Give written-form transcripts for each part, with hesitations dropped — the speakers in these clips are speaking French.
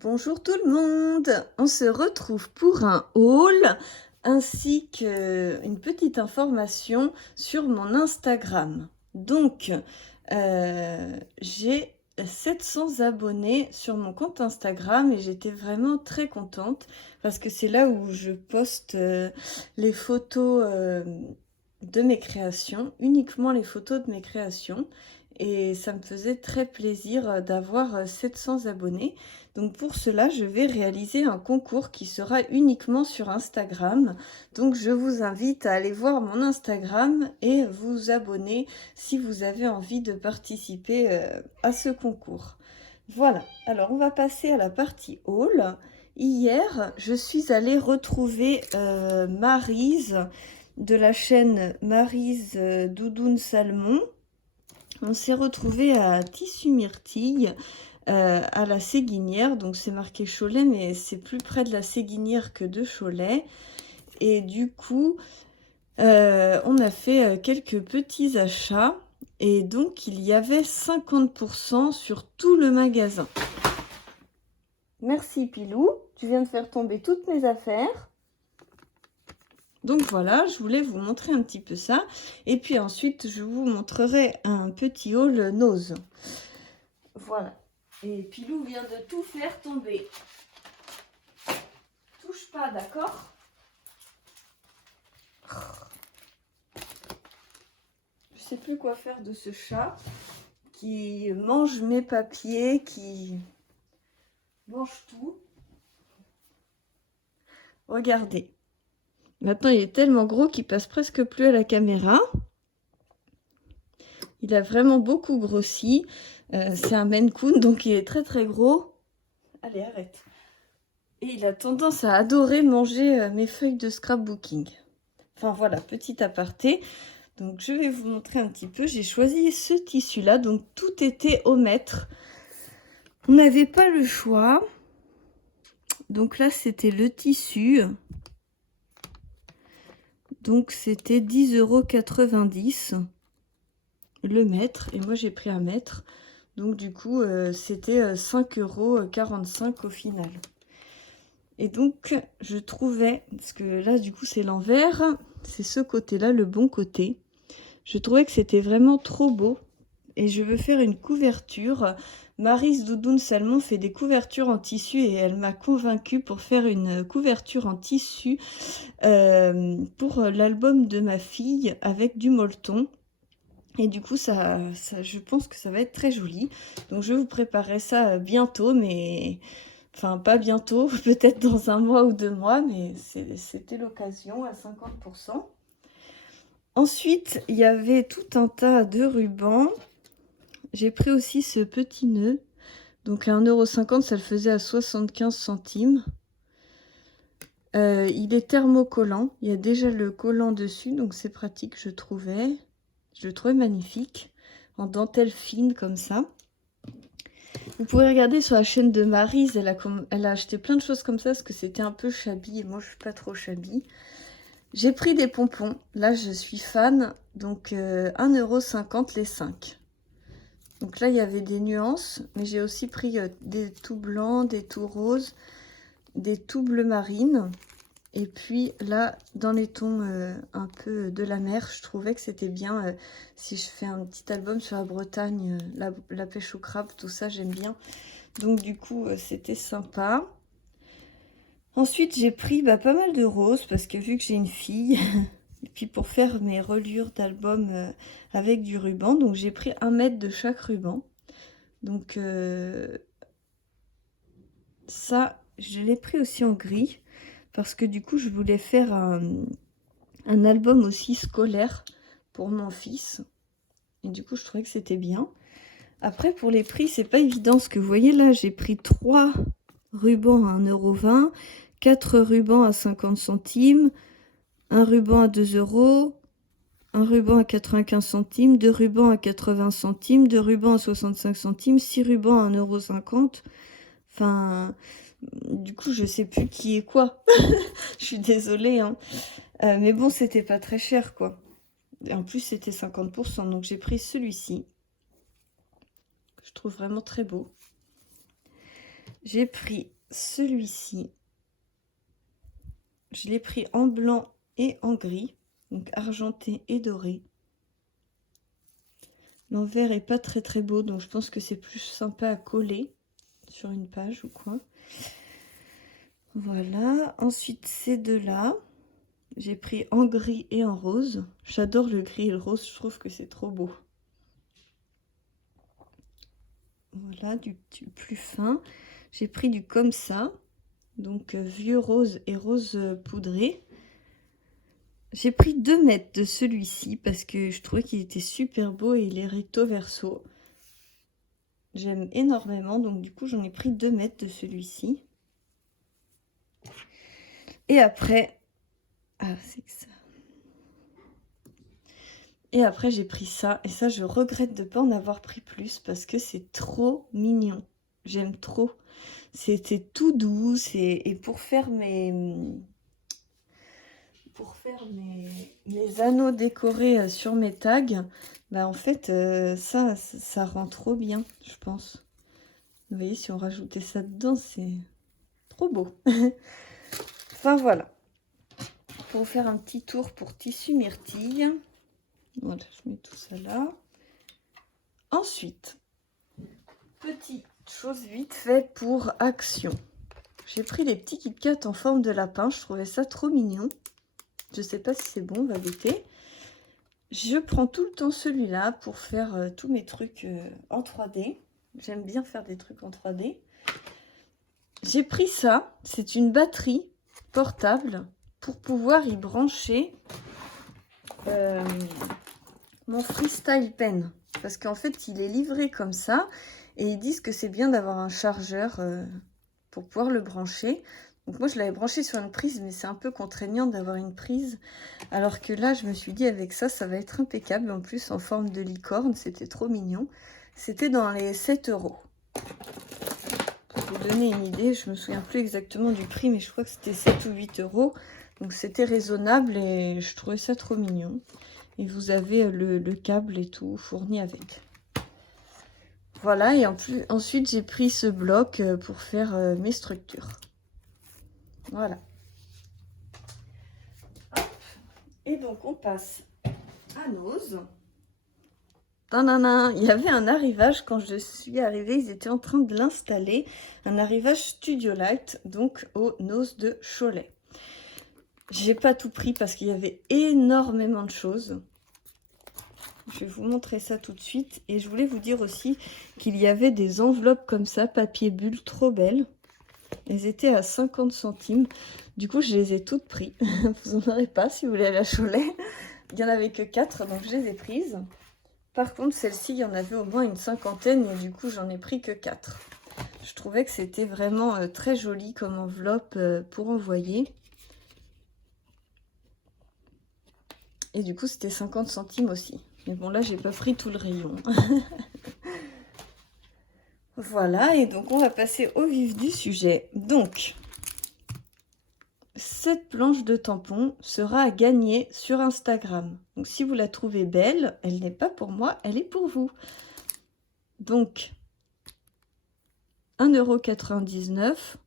Bonjour tout le monde, on se retrouve pour un haul ainsi qu'une petite information sur mon Instagram. Donc, j'ai 700 abonnés sur mon compte Instagram et j'étais vraiment très contente parce que c'est là où je poste les photos de mes créations, uniquement les photos de mes créations. Et ça me faisait très plaisir d'avoir 700 abonnés. Donc pour cela, je vais réaliser un concours qui sera uniquement sur Instagram. Donc je vous invite à aller voir mon Instagram et vous abonner si vous avez envie de participer à ce concours. Voilà, alors on va passer à la partie haul. Hier, je suis allée retrouver Maryse de la chaîne Maryse Doudoune Salmon. On s'est retrouvé à Tissu Myrtille, à la Séguinière. Donc c'est marqué Cholet, mais c'est plus près de la Séguinière que de Cholet. Et du coup, on a fait quelques petits achats. Et donc, il y avait 50% sur tout le magasin. Merci Pilou, tu viens de faire tomber toutes mes affaires. Donc voilà, je voulais vous montrer un petit peu ça. Et puis ensuite, je vous montrerai un petit haul nose. Voilà. Et Pilou vient de tout faire tomber. Touche pas, d'accord? Je sais plus quoi faire de ce chat qui mange mes papiers, qui mange tout. Regardez. Maintenant, il est tellement gros qu'il passe presque plus à la caméra. Il a vraiment beaucoup grossi. C'est un Maine Coon, donc il est très très gros. Allez, arrête. Et il a tendance à adorer manger mes feuilles de scrapbooking. Enfin voilà, petit aparté. Donc je vais vous montrer un petit peu. J'ai choisi ce tissu-là, donc tout était au mètre. On n'avait pas le choix. Donc là, c'était le tissu. Donc c'était 10,90 € le mètre. Et moi, j'ai pris un mètre. Donc du coup, c'était 5,45 € au final. Et donc, je trouvais, parce que là, du coup, c'est l'envers. C'est ce côté-là, le bon côté. Je trouvais que c'était vraiment trop beau. Et je veux faire une couverture. Maryse Doudoune Salmon fait des couvertures en tissu et elle m'a convaincue pour faire une couverture en tissu pour l'album de ma fille avec du molleton. Et du coup, je pense que ça va être très joli. Donc je vais vous préparer ça bientôt, mais enfin pas bientôt, peut-être dans 1 mois ou 2 mois, mais c'était l'occasion à 50%. Ensuite, il y avait tout un tas de rubans. J'ai pris aussi ce petit nœud. Donc à 1,50 €, ça le faisait à 75 centimes. Il est thermocollant. Il y a déjà le collant dessus, donc c'est pratique, je trouvais. Je le trouvais magnifique. En dentelle fine comme ça. Vous pouvez regarder sur la chaîne de Maryse. Elle a acheté plein de choses comme ça parce que c'était un peu shabby. Et moi, je suis pas trop shabby. J'ai pris des pompons. Là, je suis fan. Donc 1,50 € les 5. Donc là, il y avait des nuances, mais j'ai aussi pris des tout blancs, des tout roses, des tout bleu marine. Et puis là, dans les tons un peu de la mer, je trouvais que c'était bien. Si je fais un petit album sur la Bretagne, la pêche au crabe, tout ça, j'aime bien. Donc du coup, c'était sympa. Ensuite, j'ai pris pas mal de roses parce que vu que j'ai une fille... Et puis pour faire mes reliures d'album avec du ruban, donc j'ai pris 1 mètre de chaque ruban. Donc ça, je l'ai pris aussi en gris parce que du coup, je voulais faire un album aussi scolaire pour mon fils. Et du coup, je trouvais que c'était bien. Après, pour les prix, c'est pas évident. Ce que vous voyez là, j'ai pris 3 rubans à 1,20 €, 4 rubans à 50 centimes, un ruban à 2 €, un ruban à 95 centimes, 2 rubans à 80 centimes, 2 rubans à 65 centimes, 6 rubans à 1,50 €. Enfin, du coup, je sais plus qui est quoi. Je suis désolée, hein. Mais bon, c'était pas très cher, quoi. Et en plus, c'était 50%. Donc, j'ai pris celui-ci. Je trouve vraiment très beau. J'ai pris celui-ci. Je l'ai pris en blanc et en gris, donc argenté et doré. L'envers est pas très beau, donc je pense que c'est plus sympa à coller sur une page ou quoi. Voilà, ensuite ces deux-là, j'ai pris en gris et en rose. J'adore le gris et le rose, je trouve que c'est trop beau. Voilà, du plus fin. J'ai pris du comme ça, donc vieux rose et rose poudré. J'ai pris 2 mètres de celui-ci parce que je trouvais qu'il était super beau et il est recto verso. J'aime énormément, donc du coup j'en ai pris 2 mètres de celui-ci. Et après, ah c'est que ça. Et après j'ai pris ça, et ça je regrette de ne pas en avoir pris plus parce que c'est trop mignon. J'aime trop. C'était tout doux, et pour faire mes anneaux décorés sur mes tags, bah en fait ça rend trop bien, je pense. Vous voyez, si on rajoutait ça dedans, c'est trop beau. Enfin voilà, pour vous faire un petit tour pour tissu myrtille. Voilà, je mets tout ça là. Ensuite, petite chose vite fait pour action. J'ai pris les petits Kit Kat en forme de lapin, je trouvais ça trop mignon. Je sais pas si c'est bon, on va goûter. Je prends tout le temps celui-là pour faire tous mes trucs en 3D. J'aime bien faire des trucs en 3D. J'ai pris ça, c'est une batterie portable pour pouvoir y brancher mon freestyle pen. Parce qu'en fait, il est livré comme ça et ils disent que c'est bien d'avoir un chargeur pour pouvoir le brancher. Donc moi, je l'avais branché sur une prise, mais c'est un peu contraignant d'avoir une prise. Alors que là, je me suis dit, avec ça, ça va être impeccable. En plus, en forme de licorne, c'était trop mignon. C'était dans les 7 €. Pour vous donner une idée, je me souviens plus exactement du prix, mais je crois que c'était 7 ou 8 €. Donc c'était raisonnable et je trouvais ça trop mignon. Et vous avez le câble et tout fourni avec. Voilà, et ensuite j'ai pris ce bloc pour faire mes structures. Voilà. Hop. Et donc on passe à Nose. Il y avait un arrivage quand je suis arrivée, ils étaient en train de l'installer. Un arrivage Studio Light, donc au Nose de Cholet. J'ai pas tout pris parce qu'il y avait énormément de choses. Je vais vous montrer ça tout de suite. Et je voulais vous dire aussi qu'il y avait des enveloppes comme ça, papier bulle, trop belles. Elles étaient à 50 centimes. Du coup, je les ai toutes prises. Vous n'en aurez pas si vous voulez aller à Cholet. Il n'y en avait que 4, donc je les ai prises. Par contre, celle-ci, il y en avait au moins une cinquantaine. Et du coup, j'en ai pris que 4. Je trouvais que c'était vraiment très joli comme enveloppe pour envoyer. Et du coup, c'était 50 centimes aussi. Mais bon, là, j'ai pas pris tout le rayon. Voilà, et donc on va passer au vif du sujet. Donc, cette planche de tampon sera à gagner sur Instagram. Donc, si vous la trouvez belle, elle n'est pas pour moi, elle est pour vous. Donc, 1,99 €.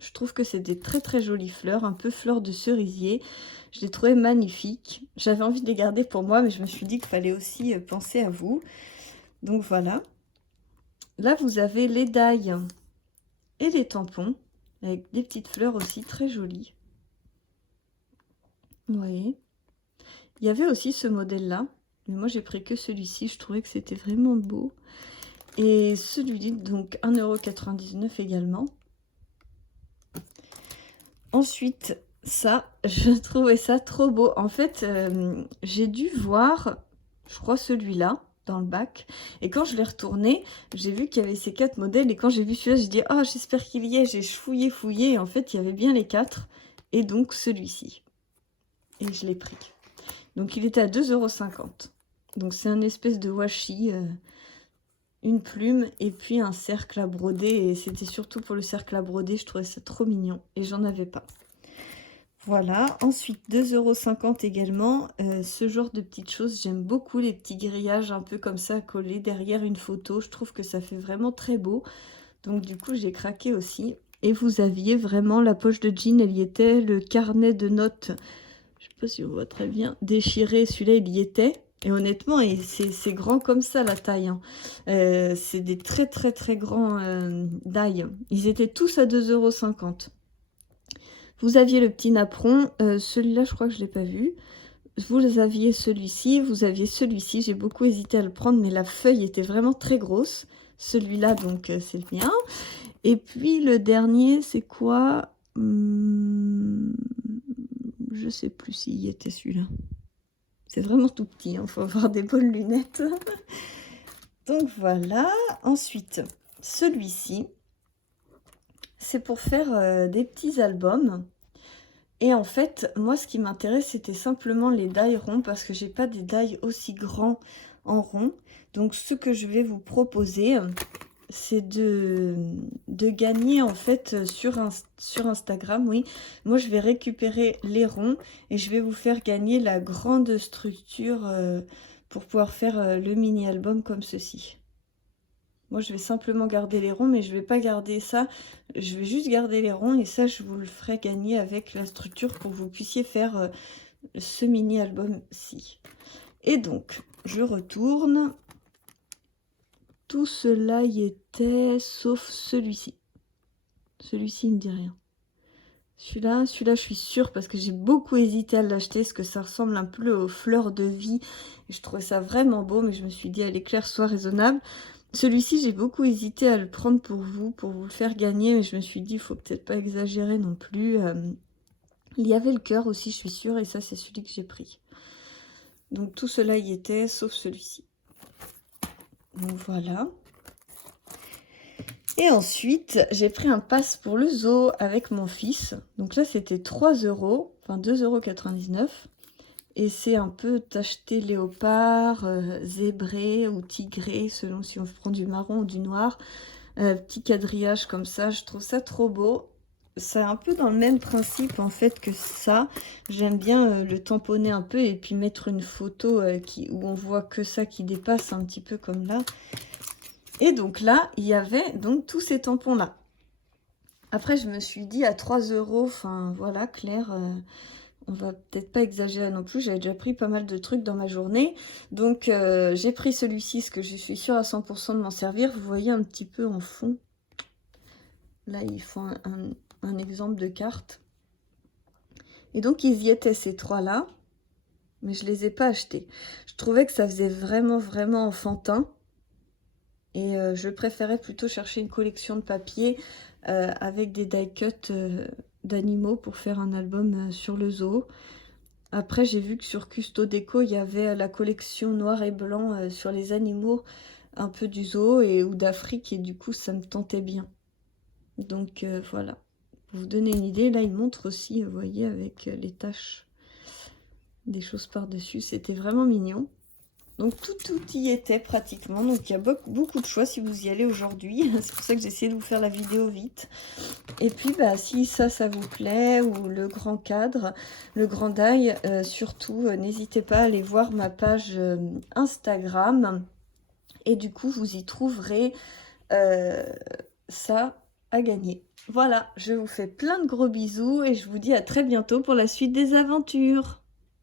Je trouve que c'est des très jolies fleurs, un peu fleurs de cerisier. Je les trouvais magnifiques. J'avais envie de les garder pour moi, mais je me suis dit qu'il fallait aussi penser à vous. Donc voilà. Là, vous avez les dailles et les tampons, avec des petites fleurs aussi très jolies. Vous voyez. Il y avait aussi ce modèle-là, mais moi j'ai pris que celui-ci. Je trouvais que c'était vraiment beau. Et celui-ci, donc 1,99 € également. Ensuite, ça, je trouvais ça trop beau. En fait, j'ai dû voir, je crois, celui-là dans le bac. Et quand je l'ai retourné, j'ai vu qu'il y avait ces 4 modèles. Et quand j'ai vu celui-là, j'ai dit, oh, j'espère qu'il y est. J'ai fouillé. Et en fait, il y avait bien les 4. Et donc, celui-ci. Et je l'ai pris. Donc, il était à 2,50 €. Donc, c'est un espèce de washi, une plume et puis un cercle à broder. Et c'était surtout pour le cercle à broder. Je trouvais ça trop mignon. Et j'en avais pas. Voilà, ensuite 2,50 € également, ce genre de petites choses, j'aime beaucoup les petits grillages un peu comme ça collés derrière une photo, je trouve que ça fait vraiment très beau. Donc du coup, j'ai craqué aussi. Et vous aviez vraiment la poche de jean, elle y était. Le carnet de notes, je sais pas si on voit très bien, déchiré, celui-là, il y était. Et honnêtement, c'est grand comme ça, la taille. Hein. C'est des très très très grands die. Ils étaient tous à 2,50 €. Vous aviez le petit napperon. Celui-là, je crois que je ne l'ai pas vu. Vous aviez celui-ci, vous aviez celui-ci. J'ai beaucoup hésité à le prendre, mais la feuille était vraiment très grosse. Celui-là, donc, c'est le mien. Et puis, le dernier, c'est quoi? Je sais plus s'il y était celui-là. C'est vraiment tout petit, hein. Faut avoir des bonnes lunettes. Donc, voilà. Ensuite, celui-ci, c'est pour faire des petits albums. Et en fait, moi, ce qui m'intéresse, c'était simplement les die ronds parce que j'ai pas des die aussi grands en rond. Donc, ce que je vais vous proposer, c'est de gagner en fait sur Instagram, oui. Moi, je vais récupérer les ronds et je vais vous faire gagner la grande structure pour pouvoir faire le mini-album comme ceci. Moi, je vais simplement garder les ronds, mais je ne vais pas garder ça. Je vais juste garder les ronds et ça, je vous le ferai gagner avec la structure pour que vous puissiez faire ce mini-album-ci. Et donc, je retourne. Tout cela y était, sauf celui-ci. Celui-ci, il ne me dit rien. Celui-là, je suis sûre parce que j'ai beaucoup hésité à l'acheter parce que ça ressemble un peu aux fleurs de vie. Et je trouvais ça vraiment beau, mais je me suis dit, allez, Claire, sois raisonnable. Celui-ci, j'ai beaucoup hésité à le prendre pour vous le faire gagner, mais je me suis dit, il faut peut-être pas exagérer non plus. Il y avait le cœur aussi, je suis sûre, et ça, c'est celui que j'ai pris. Donc, tout cela y était, sauf celui-ci. Donc, voilà. Et ensuite, j'ai pris un pass pour le zoo avec mon fils. Donc là, c'était 3 €, enfin 2,99 €. Et c'est un peu tacheté léopard, zébré ou tigré, selon si on prend du marron ou du noir. Petit quadrillage comme ça, je trouve ça trop beau. C'est un peu dans le même principe en fait que ça. J'aime bien le tamponner un peu et puis mettre une photo où on voit que ça qui dépasse un petit peu comme là. Et donc là, il y avait donc tous ces tampons là. Après, je me suis dit à 3 €, enfin voilà, Claire... on va peut-être pas exagérer non plus, j'avais déjà pris pas mal de trucs dans ma journée. Donc j'ai pris celui-ci, parce que je suis sûre à 100% de m'en servir. Vous voyez un petit peu en fond. Là, ils font un exemple de carte. Et donc, ils y étaient ces trois-là. Mais je les ai pas achetés. Je trouvais que ça faisait vraiment, vraiment enfantin. Et je préférais plutôt chercher une collection de papier avec des die-cuts d'animaux pour faire un album sur le zoo. Après, j'ai vu que sur Custo Déco, il y avait la collection noir et blanc sur les animaux un peu du zoo ou d'Afrique. Et du coup, ça me tentait bien. Donc, voilà. Pour vous donner une idée, là, il montre aussi, vous voyez, avec les taches, des choses par-dessus. C'était vraiment mignon. Donc, tout y était pratiquement. Donc, il y a beaucoup de choix si vous y allez aujourd'hui. C'est pour ça que j'ai essayé de vous faire la vidéo vite. Et puis, bah, si ça vous plaît, ou le grand cadre, le grand die, surtout, n'hésitez pas à aller voir ma page Instagram. Et du coup, vous y trouverez ça à gagner. Voilà, je vous fais plein de gros bisous et je vous dis à très bientôt pour la suite des aventures.